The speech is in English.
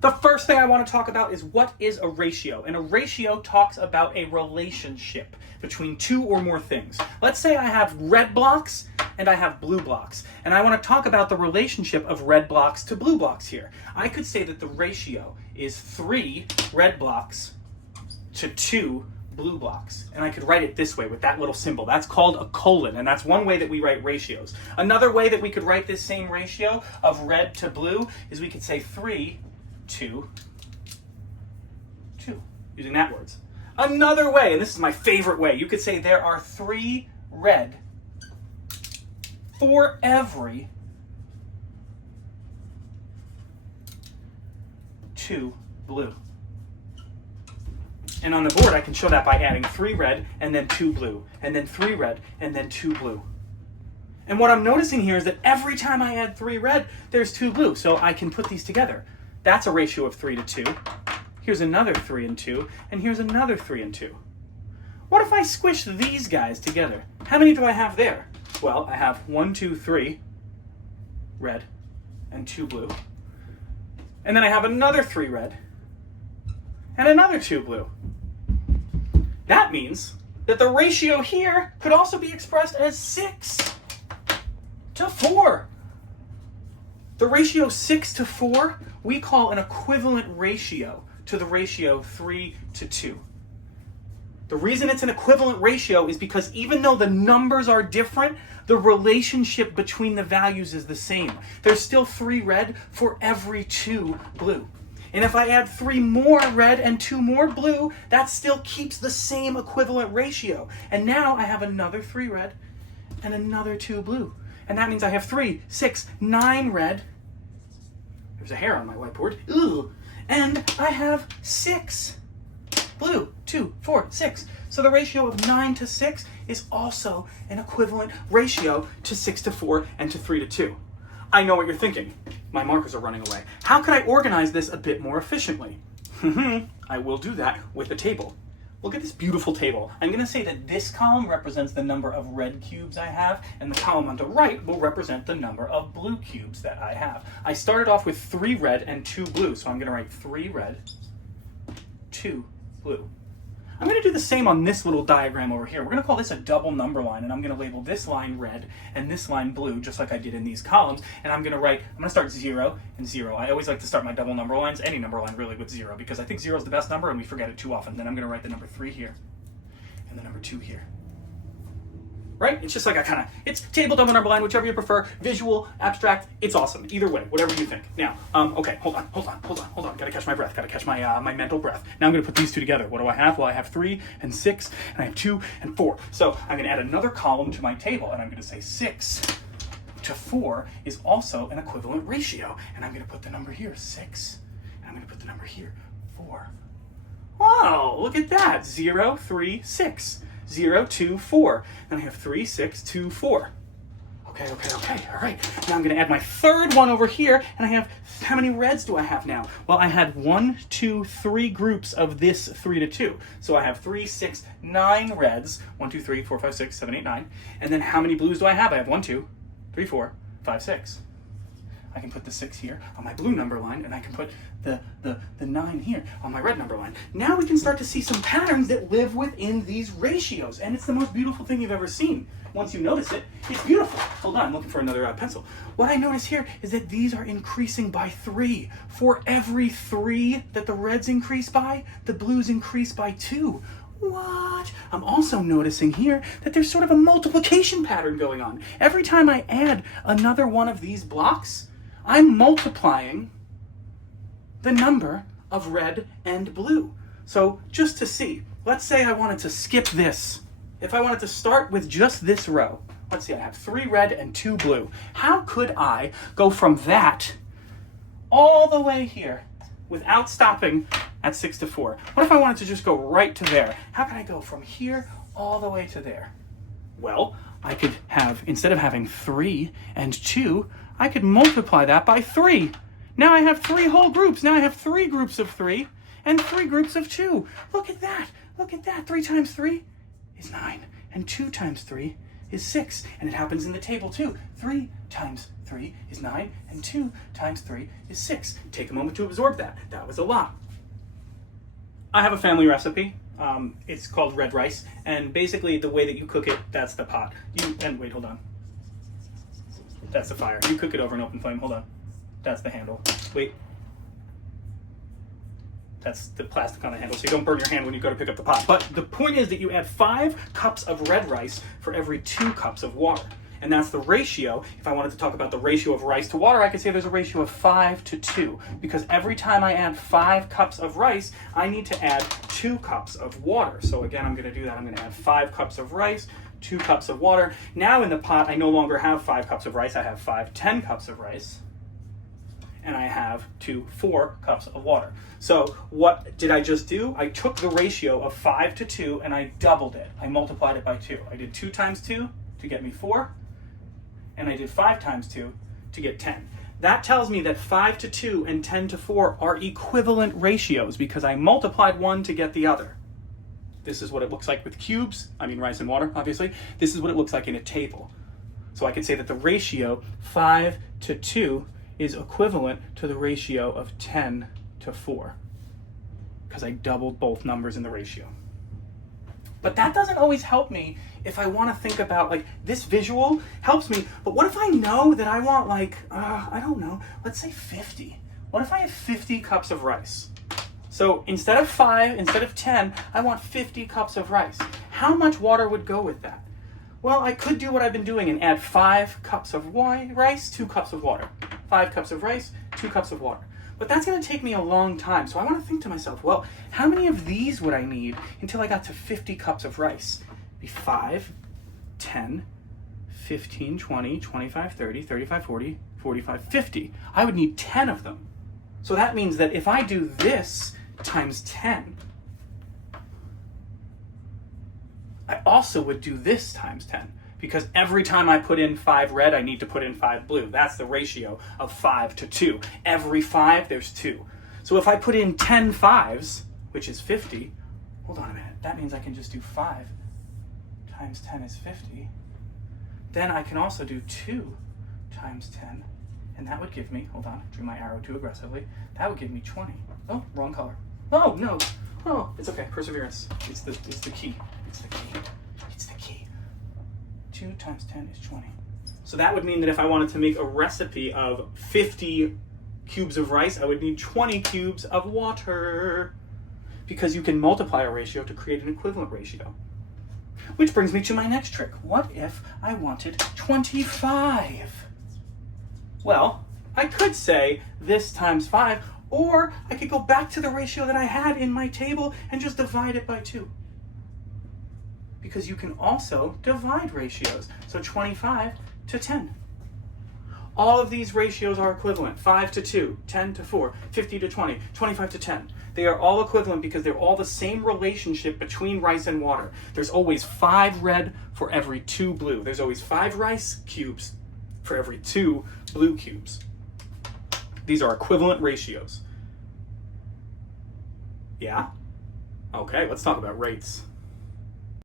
The first thing I want to talk about is what is a ratio. And a ratio talks about a relationship between two or more things. Let's say I have red blocks and I have blue blocks. And I want to talk about the relationship of red blocks to blue blocks here. I could say that the ratio is 3 red blocks to 2 blue blocks. And I could write it this way with that little symbol. That's called a colon, and that's one way that we write ratios. Another way that we could write this same ratio of red to blue is we could say 3 to 2, using that words. Another way, and this is my favorite way, you could say there are 3 red for every 2 blue. And on the board, I can show that by adding 3 red and then 2 blue, and then 3 red and then 2 blue. And what I'm noticing here is that every time I add 3 red, there's 2 blue, so I can put these together. That's a ratio of 3 to 2. Here's another 3 and 2, and here's another 3 and 2. What if I squish these guys together? How many do I have there? Well, I have 1, 2, 3 red and 2 blue. And then I have another 3 red and another 2 blue. That means that the ratio here could also be expressed as 6 to 4. The ratio 6 to 4 we call an equivalent ratio to the ratio 3 to 2. The reason it's an equivalent ratio is because even though the numbers are different, the relationship between the values is the same. There's still 3 red for every 2 blue. And if I add 3 more red and 2 more blue, that still keeps the same equivalent ratio. And now I have another 3 red and another 2 blue. And that means I have 3, 6, 9 red. There's a hair on my whiteboard. Ooh. And I have 6 blue. 2, 4, 6. So the ratio of 9 to 6 is also an equivalent ratio to 6 to 4 and to 3 to 2. I know what you're thinking. My markers are running away. How could I organize this a bit more efficiently? I will do that with a table. Look at this beautiful table. I'm going to say that this column represents the number of red cubes I have, and the column on the right will represent the number of blue cubes that I have. I started off with 3 red and 2 blue, so I'm going to write 3 red, 2 blue. I'm going to do the same on this little diagram over here. We're going to call this a double number line, and I'm going to label this line red and this line blue, just like I did in these columns. And I'm going to start 0 and 0. I always like to start my double number lines, any number line really, with 0, because I think 0 is the best number and we forget it too often. Then I'm going to write the number 3 here and the number 2 here. Right? It's just like it's table, double number line, whichever you prefer, visual, abstract, it's awesome. Either way, whatever you think. Now, okay, hold on. Gotta catch my breath, gotta catch my my mental breath. Now I'm gonna put these two together. What do I have? Well, I have 3 and 6, and I have 2 and 4. So I'm gonna add another column to my table, and I'm gonna say 6 to 4 is also an equivalent ratio. And I'm gonna put the number here, 6, and I'm gonna put the number here, 4. Wow, look at that, 0, 3, 6. 0, 2, 4. Then I have 3, 6, 2, 4. Okay, all right. Now I'm going to add my third one over here, and I have, how many reds do I have now? Well, I had 1, 2, 3 groups of this 3 to 2. So I have 3, 6, 9 reds. 1, 2, 3, 4, 5, 6, 7, 8, 9. And then how many blues do I have? I have 1, 2, 3, 4, 5, 6. I can put the 6 here on my blue number line, and I can put the 9 here on my red number line. Now we can start to see some patterns that live within these ratios, and it's the most beautiful thing you've ever seen. Once you notice it, it's beautiful. Hold on, I'm looking for another pencil. What I notice here is that these are increasing by 3. For every 3 that the reds increase by, the blues increase by 2. What? I'm also noticing here that there's sort of a multiplication pattern going on. Every time I add another one of these blocks, I'm multiplying the number of red and blue. So just to see, let's say I wanted to skip this. If I wanted to start with just this row, let's see, I have 3 red and 2 blue. How could I go from that all the way here without stopping at 6 to 4? What if I wanted to just go right to there? How can I go from here all the way to there? Well, I could have, instead of having 3 and 2, I could multiply that by 3. Now I have 3 whole groups. Now I have 3 groups of 3 and 3 groups of 2. Look at that. 3 times 3 is 9. And 2 times 3 is 6. And it happens in the table too. 3 times 3 is 9, and 2 times 3 is 6. Take a moment to absorb that. That was a lot. I have a family recipe. It's called red rice, and basically the way that you cook it, that's the pot. Wait, hold on. That's the fire. You cook it over an open flame. Hold on. That's the handle. Wait. That's the plastic on the handle, so you don't burn your hand when you go to pick up the pot. But the point is that you add 5 cups of red rice for every 2 cups of water. And that's the ratio. If I wanted to talk about the ratio of rice to water, I could say there's a ratio of 5 to 2. Because every time I add 5 cups of rice, I need to add 2 cups of water. So again, I'm going to do that. I'm going to add 5 cups of rice, 2 cups of water. Now in the pot, I no longer have 5 cups of rice. I have 10 cups of rice. And I have 4 cups of water. So what did I just do? I took the ratio of 5 to 2 and I doubled it. I multiplied it by 2. I did 2 times 2 to get me 4. And I did 5 times 2 to get 10. That tells me that 5 to 2 and 10 to 4 are equivalent ratios because I multiplied one to get the other. This is what it looks like with cubes. I mean rice and water, obviously. This is what it looks like in a table. So I can say that the ratio 5 to 2 is equivalent to the ratio of 10 to 4 because I doubled both numbers in the ratio. But that doesn't always help me if I want to think about, like, this visual helps me, but what if I know that I want, like, I don't know, let's say 50. What if I have 50 cups of rice? So instead of 5, instead of 10, I want 50 cups of rice. How much water would go with that? Well, I could do what I've been doing and add 5 cups of rice, 2 cups of water. 5 cups of rice, 2 cups of water. But that's going to take me a long time. So I want to think to myself, well, how many of these would I need until I got to 50 cups of rice? It'd be 5, 10, 15, 20, 25, 30, 35, 40, 45, 50. I would need 10 of them. So that means that if I do this times 10, I also would do this times 10. Because every time I put in 5 red, I need to put in 5 blue. That's the ratio of 5 to 2. Every 5, there's 2. So if I put in 10 5s, which is 50, hold on a minute, that means I can just do 5 times 10 is 50. Then I can also do 2 times 10, and that would give me, hold on, drew my arrow too aggressively, that would give me 20. Oh, wrong color. Oh, no. Oh, it's okay, perseverance. It's the key. It's the key. It's the key. 2 times 10 is 20. So that would mean that if I wanted to make a recipe of 50 cubes of rice, I would need 20 cubes of water. Because you can multiply a ratio to create an equivalent ratio. Which brings me to my next trick. What if I wanted 25? Well, I could say this times 5, or I could go back to the ratio that I had in my table and just divide it by 2. Because you can also divide ratios. So 25 to 10. All of these ratios are equivalent. 5 to 2, 10 to 4, 50 to 20, 25 to 10. They are all equivalent because they're all the same relationship between rice and water. There's always 5 red for every 2 blue. There's always 5 rice cubes for every 2 blue cubes. These are equivalent ratios. Yeah? Okay, let's talk about rates.